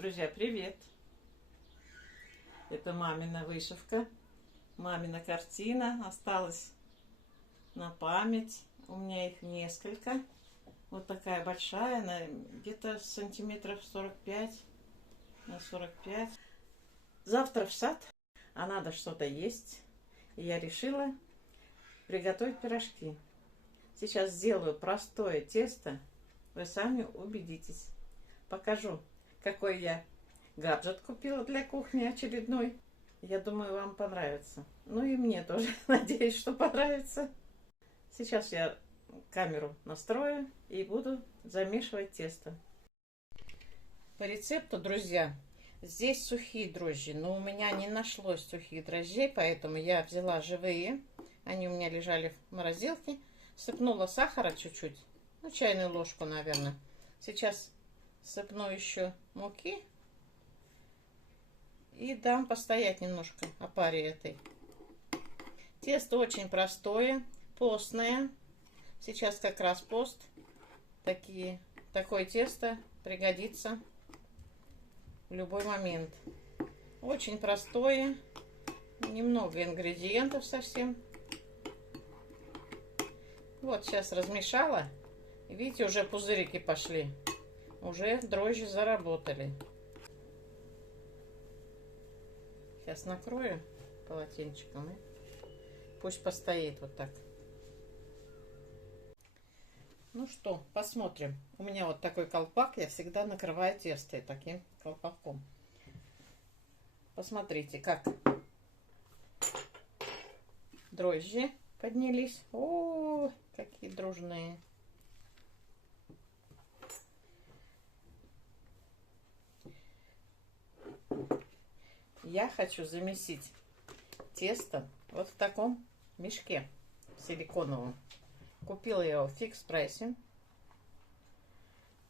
Друзья, привет! Это мамина вышивка, мамина картина. Осталась на память. У меня их несколько. Вот такая большая, она где-то сантиметров 45 на 45. Завтра в сад, а надо что-то есть. И я решила приготовить пирожки. Сейчас сделаю простое тесто. Вы сами убедитесь. Покажу, какой я гаджет купила для кухни очередной. Я думаю, вам понравится. Ну и мне тоже. Надеюсь, что понравится. Сейчас я камеру настрою и буду замешивать тесто. По рецепту, друзья, здесь сухие дрожжи, но у меня не нашлось сухих дрожжей, поэтому я взяла живые. Они у меня лежали в морозилке. Сыпнула сахара чуть-чуть, ну, чайную ложку, наверное. Сейчас сыпну еще муки и дам постоять немножко опаре этой. Тесто очень простое, постное. Сейчас как раз пост. Такое тесто пригодится в любой момент. Очень простое, немного ингредиентов совсем. Вот сейчас размешала. Видите, уже пузырики пошли. Уже дрожжи заработали. Сейчас накрою полотенчиком и пусть постоит вот так. Ну что, посмотрим. У меня вот такой колпак. Я всегда накрываю тесто таким колпаком. Посмотрите, как дрожжи поднялись. О, какие дружные. Я хочу замесить тесто вот в таком мешке силиконовом. Купила я его в фикс прайсе.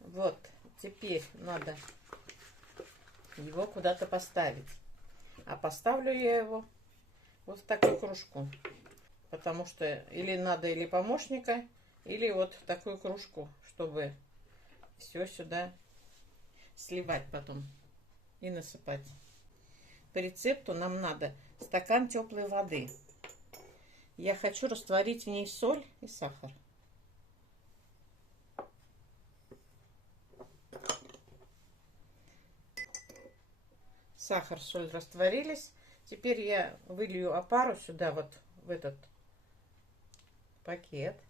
Вот, теперь надо его куда-то поставить. А поставлю я его вот в такую кружку. Потому что или помощника, или вот в такую кружку, чтобы все сюда сливать потом и насыпать. По рецепту нам надо стакан теплой воды. Я хочу растворить в ней соль и сахар. Сахар, соль растворились. Теперь я вылью опару сюда, вот в этот пакет.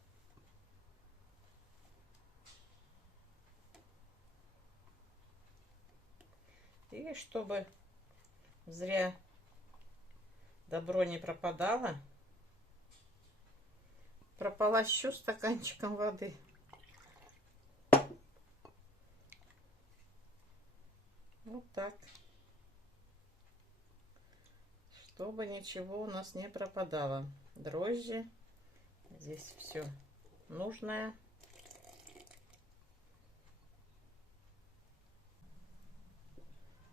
И чтобы зря добро не пропадало, прополощу стаканчиком воды. Вот так. Чтобы ничего у нас не пропадало. Дрожжи. Здесь все нужное.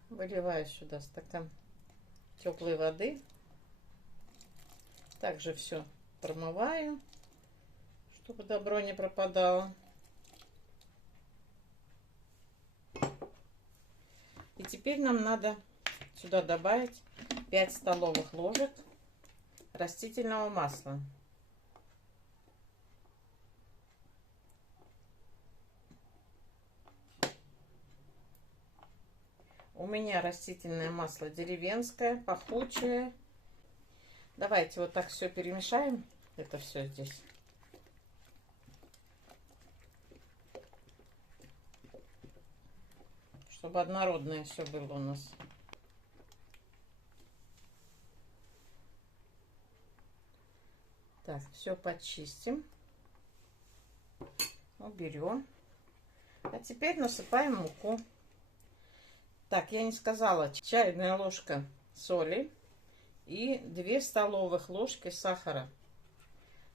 Выливаю сюда стакан теплой воды. Также все промываю, чтобы добро не пропадало. И теперь нам надо сюда добавить 5 столовых ложек растительного масла. У меня растительное масло деревенское, пахучее. Давайте вот так все перемешаем. Это все здесь. Чтобы однородное все было у нас. Так, все почистим. Уберем. А теперь насыпаем муку. Так, я не сказала. Чайная ложка соли и 2 столовых ложки сахара.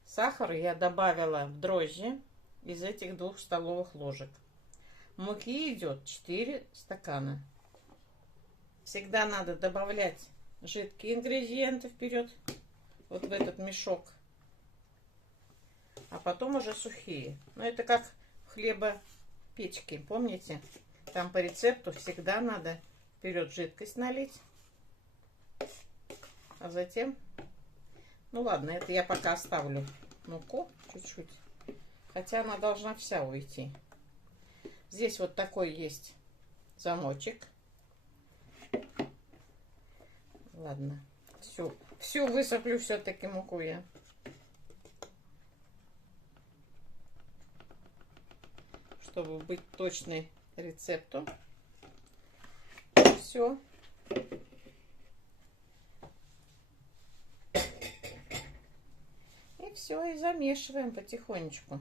Сахар я добавила в дрожжи из этих 2 столовых ложек. Муки идет 4 стакана. Всегда надо добавлять жидкие ингредиенты вперед, вот в этот мешок. А потом уже сухие. Но это как в хлебопечке, помните? Там по рецепту всегда надо вперед жидкость налить. А затем... Ну ладно, это я пока оставлю муку чуть-чуть. Хотя она должна вся уйти. Здесь вот такой есть замочек. Ладно, всю высыплю все-таки муку я. Чтобы быть точной рецепту. Все. И все, и замешиваем потихонечку.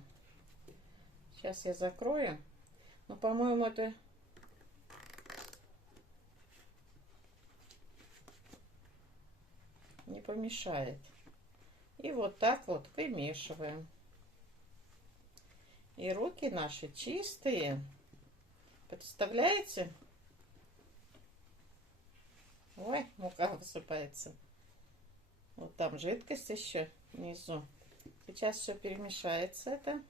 Сейчас я закрою. Но, по-моему, это не помешает. И вот так вот вымешиваем. И руки наши чистые. Представляете? Ой, мука высыпается. Вот там жидкость еще внизу. Сейчас все перемешается это.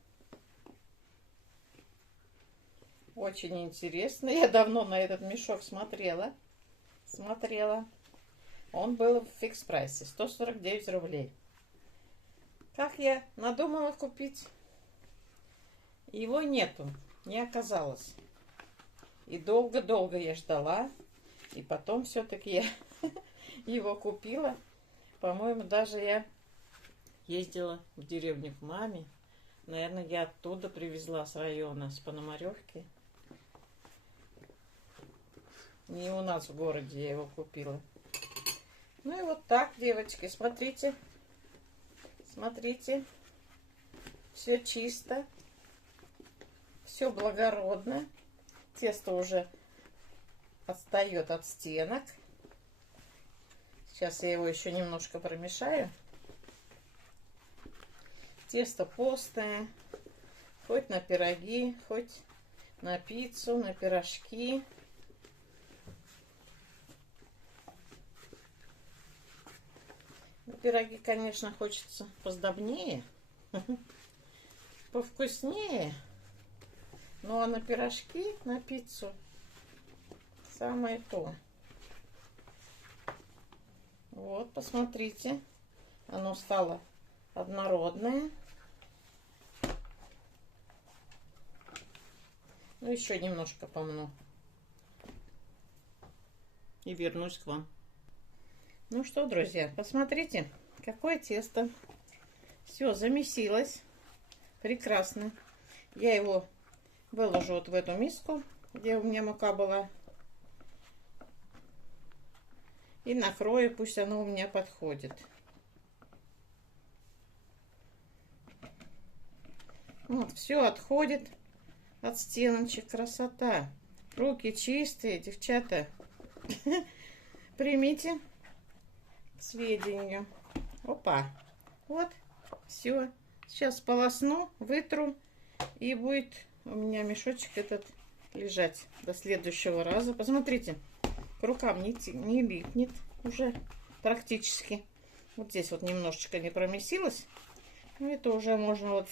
Очень интересно. Я давно на этот мешок смотрела. Он был в фикс прайсе. 149 рублей. Как я надумала купить. Его нету. Не оказалось. И долго-долго я ждала. И потом все-таки я его купила. По-моему, даже я ездила в деревню к маме. Наверное, я оттуда привезла с района, с Пономаревки. Не у нас в городе я его купила. Ну и вот так, девочки, смотрите. Смотрите. Все чисто. Все благородно. Тесто уже отстает от стенок. Сейчас я его еще немножко промешаю. Тесто постное. Хоть на пироги, хоть на пиццу, на пирожки. На пироги, конечно, хочется поздобнее, повкуснее. Ну а на пирожки, на пиццу самое то. Вот, посмотрите. Оно стало однородное. Ну, еще немножко помну. И вернусь к вам. Ну что, друзья, посмотрите, какое тесто. Все замесилось. Прекрасно. Я его выложу вот в эту миску, где у меня мука была. И накрою, пусть оно у меня подходит. Вот, все отходит от стеночек. Красота. Руки чистые, девчата. Примите к сведению. Опа. Вот, все. Сейчас полосну, вытру, и будет у меня мешочек этот лежать до следующего раза. Посмотрите, к рукам не липнет уже практически. Вот здесь вот немножечко не промесилось. Ну, это уже можно вот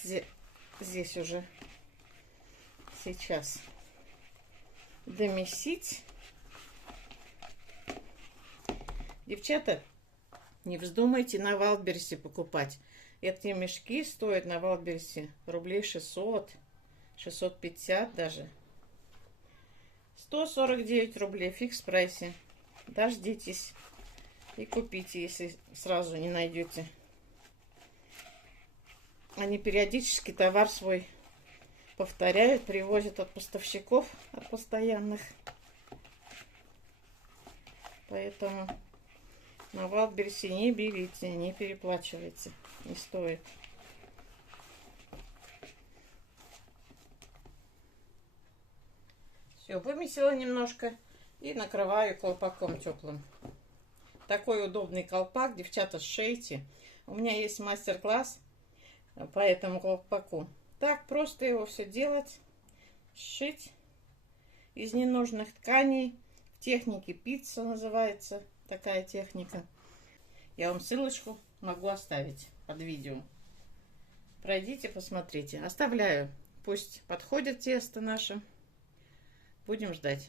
здесь уже сейчас домесить. Девчата, не вздумайте на Вайлдберрисе покупать. Эти мешки стоят на Вайлдберрисе рублей 600, 650 даже. 149 рублей в фикс прайсе. Дождитесь и купите, если сразу не найдете. Они периодически товар свой повторяют, привозят от поставщиков, от постоянных. Поэтому на Вайлдберрисе не берите, не переплачивайте. Не стоит. Все, вымесила немножко и накрываю колпаком теплым. Такой удобный колпак, девчата, сшейте. У меня есть мастер-класс по этому колпаку. Так просто его все делать, сшить из ненужных тканей. В технике пицца называется такая техника. Я вам ссылочку могу оставить под видео. Пройдите, посмотрите. Оставляю. Пусть подходит тесто наше. Будем ждать.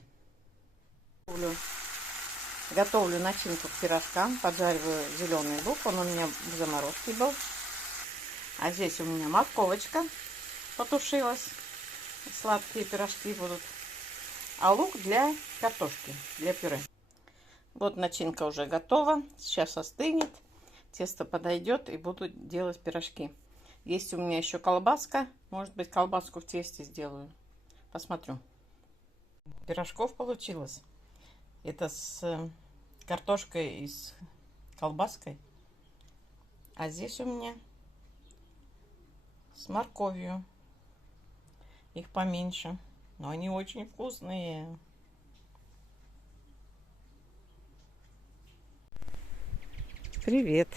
Готовлю начинку к пирожкам. Поджариваю зеленый лук. Он у меня в заморозке был. А здесь у меня морковочка потушилась. Сладкие пирожки будут. А лук для картошки, для пюре. Вот начинка уже готова. Сейчас остынет. Тесто подойдет и буду делать пирожки. Есть у меня еще колбаска. Может быть, колбаску в тесте сделаю. Посмотрю. Пирожков получилось. Это с картошкой и с колбаской. А здесь у меня с морковью. Их поменьше. Но они очень вкусные. Привет.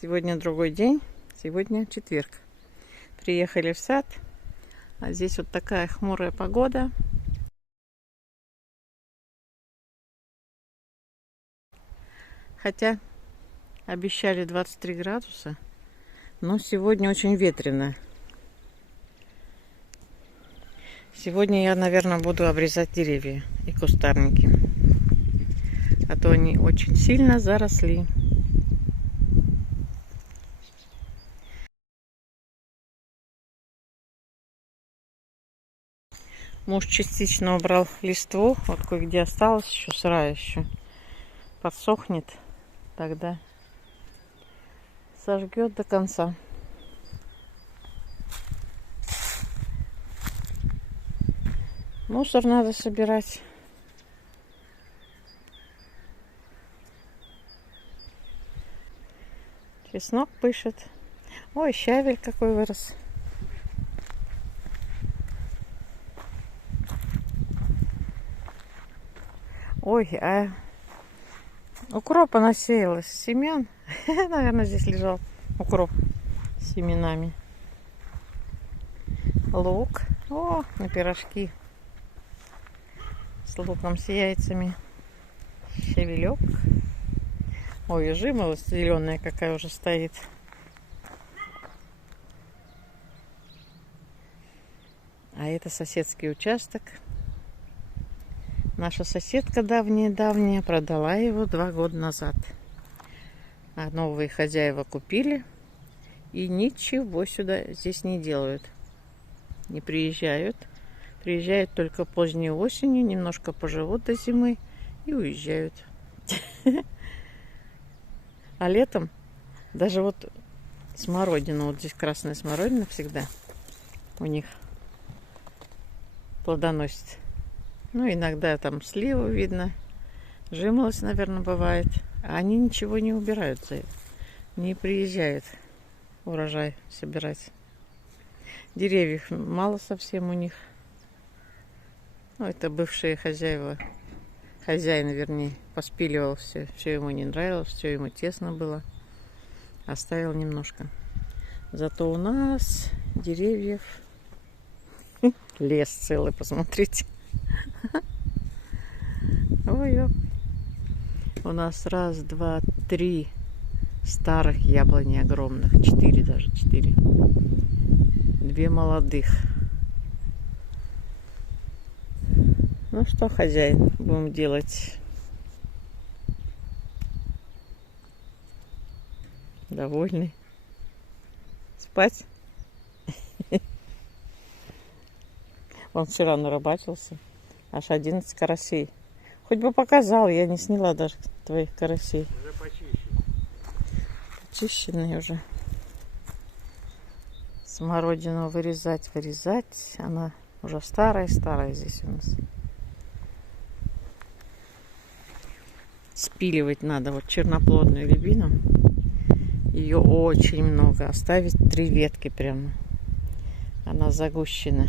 Сегодня другой день. Сегодня четверг. Приехали в сад. А здесь вот такая хмурая погода. Хотя обещали 23 градуса. Но сегодня очень ветрено. Сегодня я, наверное, буду обрезать деревья и кустарники. А то они очень сильно заросли. Муж частично убрал листву. Вот кое-где осталось еще сырая еще. Подсохнет. Тогда сожгет до конца. Мусор надо собирать. Чеснок пышет. Ой, щавель какой вырос. Ой, а укропа насеялась. Семян. Наверное, здесь лежал укроп с семенами. Лук. О, на пирожки. С луком, с яйцами. Щавелек. Ой, и жимолость зеленая какая уже стоит. А это соседский участок. Наша соседка давняя-давняя продала его 2 года назад. А новые хозяева купили. И ничего сюда здесь не делают. Не приезжают. Приезжают только поздней осенью. Немножко поживут до зимы. И уезжают. А летом даже вот смородина. Вот здесь красная смородина всегда у них плодоносит. Ну, иногда там сливу видно. Жимолость, наверное, бывает. А они ничего не убирают за это. Не приезжают урожай собирать. Деревьев мало совсем у них. Ну, это бывшие хозяева. Хозяин, вернее, поспиливал все. Все ему не нравилось, все ему тесно было. Оставил немножко. Зато у нас деревьев лес целый, посмотрите. Ой, у нас 1, 2, 3 старых яблони огромных. 4 даже, 4. 2 молодых. Ну что, хозяин, будем делать? Довольный? Спать? Он вчера нарыбачился. Аж 11 карасей. Хоть бы показал, я не сняла даже твоих карасей. Уже почищены. Почищенные уже. Смородину вырезать. Она уже старая здесь у нас. Спиливать надо. Вот черноплодную рябину. Ее очень много. Оставить 3 ветки прямо. Она загущена.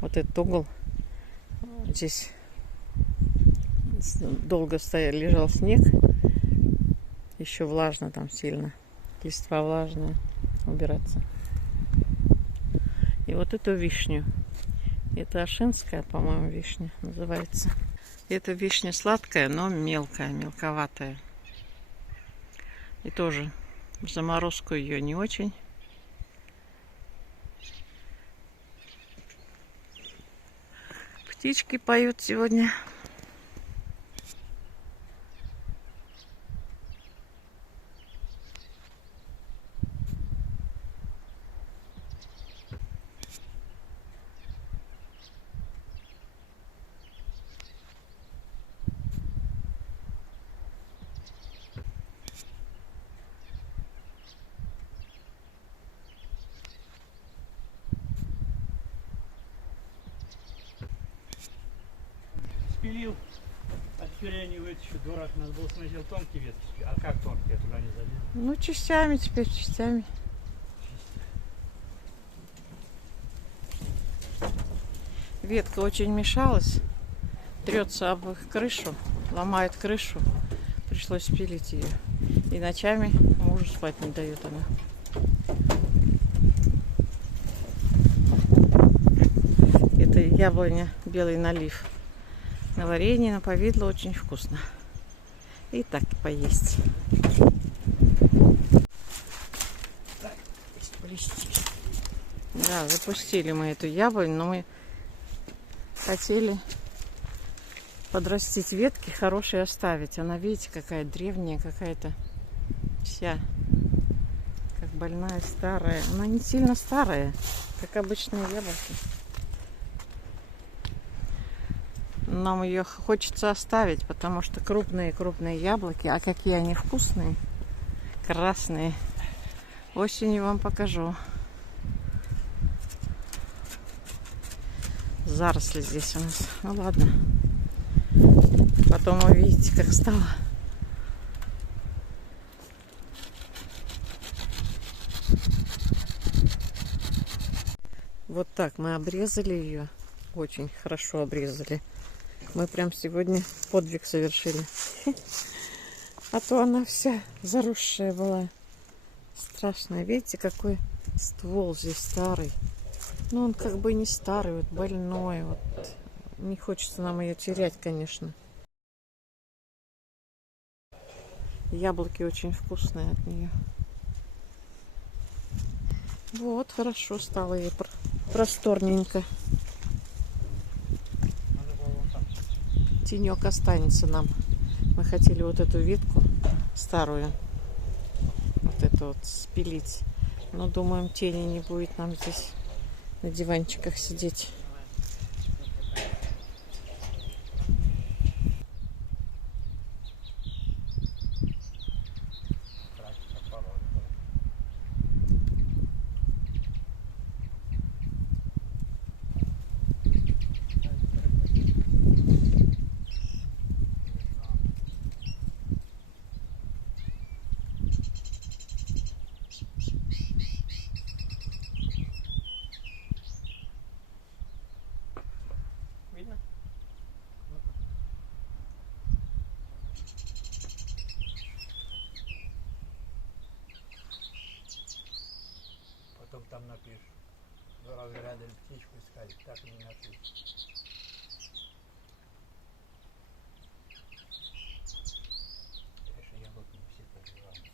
Вот этот угол. Здесь долго лежал снег. Еще влажно там сильно. Листва влажная. Убираться. И вот эту вишню. Это ашинская, по-моему, вишня называется. Эта вишня сладкая, но мелкая, мелковатая. И тоже в заморозку ее не очень. Птички поют сегодня. Спилил, а теперь я не вытащу, дурак, надо было сначала тонкие ветки спилить. А как тонкие, я туда не залезу. Ну, частями теперь, частями. Ветка очень мешалась. Трется об их крышу, ломает крышу. Пришлось спилить ее. И ночами мужу спать не дает она. Это яблоня белый налив. На варенье, на повидло очень вкусно. И так поесть. Да, запустили мы эту яблоню, но мы хотели подрастить ветки, хорошие оставить. Она, видите, какая древняя, какая-то вся, как больная, старая. Она не сильно старая, как обычные яблоки. Нам ее хочется оставить, потому что крупные яблоки, а какие они вкусные, красные. Осенью вам покажу. Заросли здесь у нас. Ну ладно. Потом увидите, как стало. Вот так мы обрезали ее. Очень хорошо обрезали. Мы прям сегодня подвиг совершили. А то она вся заросшая была. Страшная. Видите, какой ствол здесь старый. Ну, он как бы не старый, вот больной. Вот. Не хочется нам ее терять, конечно. Яблоки очень вкусные от нее. Вот, хорошо стало ей просторненько. Тенек останется нам. Мы хотели вот эту ветку старую, вот эту вот спилить. Но думаем, тени не будет нам здесь на диванчиках сидеть. Видно? Потом там напишешь. 2 раза рядом птичку искали, так и не нашли. Конечно, яблоки не все пожелали.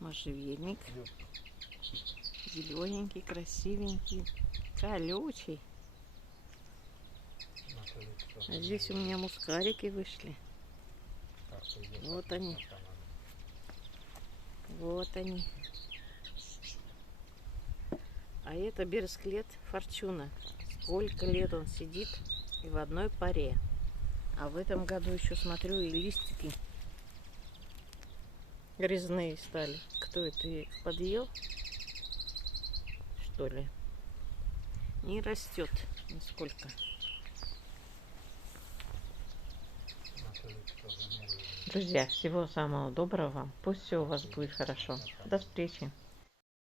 Можжевельник. Зелененький, красивенький, колючий. А здесь у меня мускарики вышли. Вот они. Вот они. А это бересклет форчуна. Сколько лет он сидит и в одной паре. А в этом году еще смотрю, и листики резные стали. Кто это их подъел? Что ли? Не растет нисколько. Друзья, всего самого доброго вам. Пусть все у вас будет хорошо. До встречи.